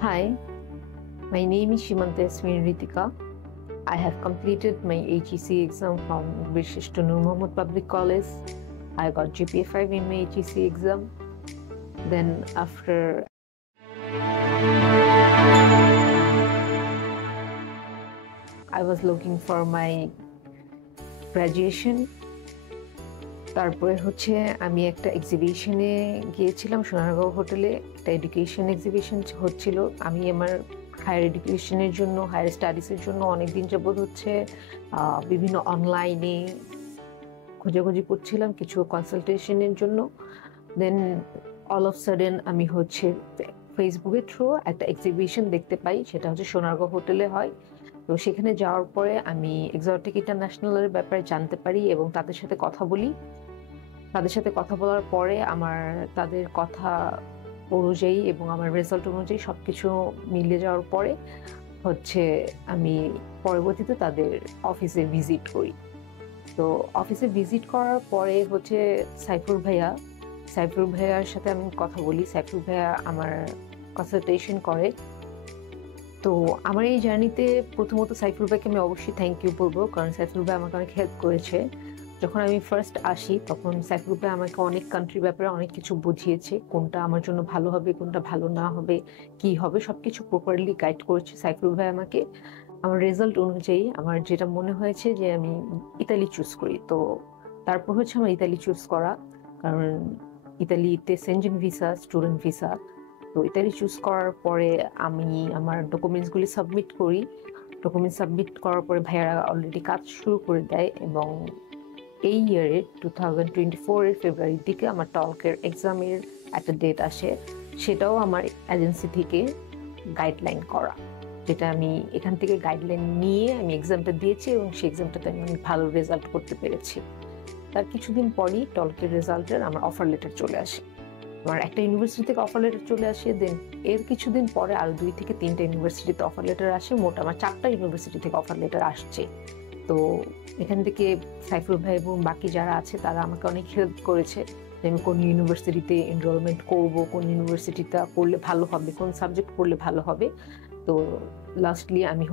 Hi, my name is Shimanta Yasmin Ritika. I have completed my HEC exam from Vishisht Nur Muhammad Public College. I got GPA 5 in my HEC exam. Then after I was looking for my graduation. তারপরে আমি একটা এক্সিবিশনে গিয়েছিলাম সোনারগাঁও হোটেলে। একটা education exhibition হচ্ছিল। আমি আমার higher এডুকেশনের জন্য, হায়ার স্টাডিজের জন্য অনেকদিন যাবৎ বিভিন্ন অনলাইনে খোঁজাখুঁজি করছিলাম কিছু কনসালটেশনের জন্য। দেন অল অফ সাডেন আমি ফেসবুকের থ্রু একটা এক্সিবিশন দেখতে পাই, সেটা হচ্ছে সোনারগাঁও হোটেলে হয়। তো সেখানে যাওয়ার পরে আমি এক্সোটিক ইন্টারন্যাশনালের ব্যাপারে জানতে পারি এবং তাদের সাথে কথা বলি। তাদের সাথে কথা বলার পরে আমার তাদের কথা অনুযায়ী এবং আমার রেজাল্ট অনুযায়ী সবকিছু মিলে যাওয়ার পরে আমি পরবর্তীতে তাদের অফিসে ভিজিট করি। তো অফিসে ভিজিট করার পরে সাইফুর ভাইয়ার সাথে আমি কথা বলি। সাইফুর ভাইয়া আমার কনসালটেশন করে। তো আমার এই জার্নিতে প্রথমত সাইফুর ভাইকে আমি অবশ্যই থ্যাংক ইউ বলবো, কারণ সাইফুর ভাই আমাকে অনেক হেল্প করেছে। যখন আমি ফার্স্ট আসি তখন সাইফুর ভাই আমাকে অনেক কান্ট্রির ব্যাপারে অনেক কিছু বুঝিয়েছে, কোনটা আমার জন্য ভালো হবে, কোনটা ভালো না হবে, কি হবে, সবকিছু প্রপারলি গাইড করেছে সাইফুর ভাই আমাকে। আমার রেজাল্ট অনুযায়ী আমার যেটা মনে হয়েছে যে আমি ইতালি চুজ করি। তো তারপর আমার ইতালি চুজ করা, কারণ ইতালিতে সেনজেন ভিসা, স্টুডেন্ট ভিসা। তো ইতালি চুজ করার পরে আমি আমার ডকুমেন্টসগুলি সাবমিট করি। ডকুমেন্ট সাবমিট করার পরে ভাইয়ারা অলরেডি কাজ শুরু করে দেয় এবং এই ইয়ারের 2024 ফেব্রুয়ারির দিকে আমার টলকের এক্সামের একটা ডেট আসে। সেটাও আমার এজেন্সি থেকে গাইডলাইন করা, যেটা আমি এখান থেকে গাইডলাইন নিয়ে আমি এক্সামটা দিয়েছি এবং সেই এক্সামটাতে আমি অনেক ভালো রেজাল্ট করতে পেরেছি। তার কিছুদিন পরই টলকের রেজাল্টের আমার অফার লেটার চলে আসে। আমার একটা ইউনিভার্সিটি থেকে অফার লেটার চলে আসে। দেন এর কিছুদিন পরে আরো 2 থেকে 3টা ইউনিভার্সিটিতে অফার লেটার আসে। মোট আমার 4টা ইউনিভার্সিটি থেকে অফার লেটার আসছে। তো এখান থেকে সাইফুল ভাই এবং বাকি যারা আছে তারা আমাকে অনেক হেল্প করেছে যে আমি কোন ইউনিভার্সিটিতে এনরোলমেন্ট করব, কোন ইউনিভার্সিটিটা করলে ভালো হবে, কোন সাবজেক্ট পড়লে ভালো হবে। তো লাস্টলি আমি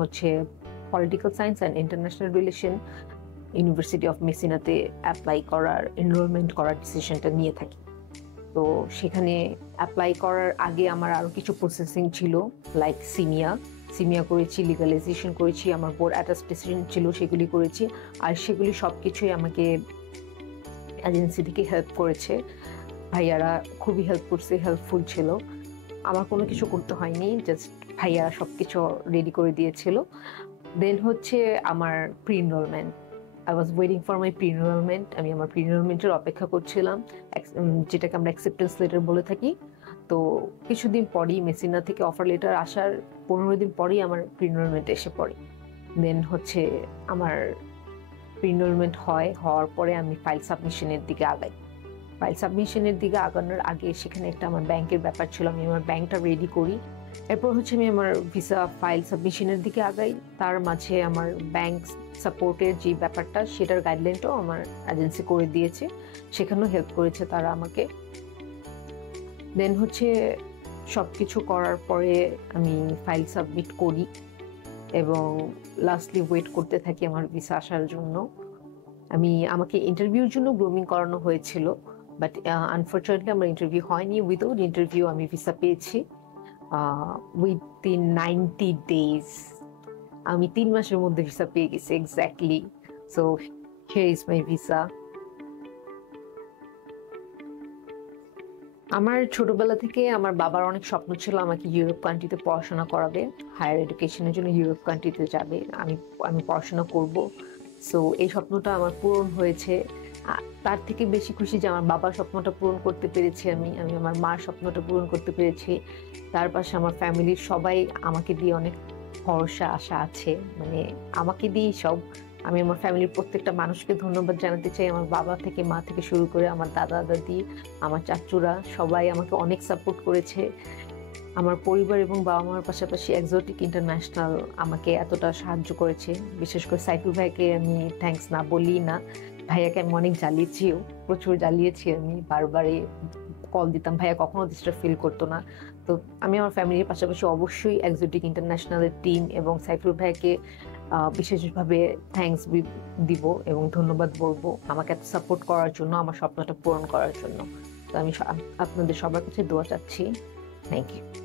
political science and international relation university of মেসিনাতে অ্যাপ্লাই করার, এনরোলমেন্ট করার ডিসিশনটা নিয়ে থাকি। তো সেখানে অ্যাপ্লাই করার আগে আমার আরও কিছু প্রসেসিং ছিল, লাইক সিমিয়া করেছি, লিগালাইজেশন করেছি, আমার বোর্ড অ্যাটাস্টেশন ছিল, সেগুলি করেছি। আর সেগুলি সব কিছুই আমাকে এজেন্সি থেকে হেল্প করেছে। ভাইয়ারা খুবই হেল্পফুল ছিল। আমার কোনো কিছু করতে হয়নি, জাস্ট ভাইয়ারা সব কিছু রেডি করে দিয়েছিল। দেন আমার pre enrolment. I was waiting for my pre enrolment. আমি আমার প্রি এনরোলমেন্টের অপেক্ষা করছিলাম, যেটাকে আমরা অ্যাকসেপ্টেন্স লেটার বলে থাকি। তো কিছুদিন পরই মেসিনা থেকে অফার লেটার আসার 15 দিন পরই আমার প্রি এনরোলমেন্ট এসে পড়ে। দেন আমার প্রি এনরোলমেন্ট হওয়ার পরে আমি ফাইল সাবমিশনের দিকে আগাই। ফাইল সাবমিশনের দিকে আগানোর আগে সেখানে একটা আমার ব্যাংকের ব্যাপার ছিল, আমি আমার ব্যাংকটা রেডি করি। এরপর আমি আমার ভিসা ফাইল সাবমিশনের দিকে আগাই। তার মাঝে আমার ব্যাংক সাপোর্টের যে ব্যাপারটা, সেটার গাইডলাইনটাও আমার এজেন্সি করে দিয়েছে, সেখানেও হেল্প করেছে তারা আমাকে। দেন সব কিছু করার পরে আমি ফাইল সাবমিট করি এবং লাস্টলি ওয়েট করতে থাকি আমার ভিসা আসার জন্য। আমাকে ইন্টারভিউর জন্য গ্রুমিং করানো হয়েছিল, বাট আনফর্চুনেটলি আমার ইন্টারভিউ হয়নি। উইদাউট ইন্টারভিউ আমি ভিসা পেয়েছি উইদিন 90 ডেজ। আমি 3 মাসের মধ্যে ভিসা পেয়ে গেছি exactly. So here is my visa. আমার ছোটবেলা থেকে আমার বাবার অনেক স্বপ্ন ছিল আমাকে ইউরোপ কান্ট্রিতে পড়াশোনা করাবে, হায়ার এডুকেশনের জন্য ইউরোপ কান্ট্রিতে যাবে, আমি পড়াশোনা করব। সো এই স্বপ্নটা আমার পূরণ হয়েছে। তার থেকে বেশি খুশি যে আমার বাবার স্বপ্নটা পূরণ করতে পেরেছি, আমি আমার মার স্বপ্নটা পূরণ করতে পেরেছি। তার পাশে আমার ফ্যামিলির সবাই আমাকে দিয়ে অনেক ভরসা আশা আছে, মানে আমাকে দিয়েই সব। আমি আমার ফ্যামিলির প্রত্যেকটা মানুষকে ধন্যবাদ জানাতে চাই, আমার বাবা থেকে মা থেকে শুরু করে আমার দাদা দাদি, আমার চাচুরা সবাই আমাকে অনেক সাপোর্ট করেছে। আমার পরিবার এবং বাবা মার পাশাপাশি এক্সোটিক ইন্টারন্যাশনাল আমাকে এতটা সাহায্য করেছে। বিশেষ করে সাইফুল ভাইকে আমি থ্যাঙ্কস না বলি না। ভাইয়াকে আমি অনেক জ্বালিয়েছিও, প্রচুর জ্বালিয়েছি। আমি বারবারই কল দিতাম, ভাইয়া কখনো ডিস্টার্ব ফিল করতো না। তো আমি আমার ফ্যামিলির পাশাপাশি অবশ্যই এক্সোটিক ইন্টারন্যাশনালের টিম এবং সাইফুল ভাইকে বিশেষভাবে থ্যাঙ্কস দিব এবং ধন্যবাদ বলবো আমাকে এত সাপোর্ট করার জন্য, আমার স্বপ্নটা পূরণ করার জন্য। তো আমি আপনাদের সবার কাছে দোয়া চাচ্ছি। Thank you.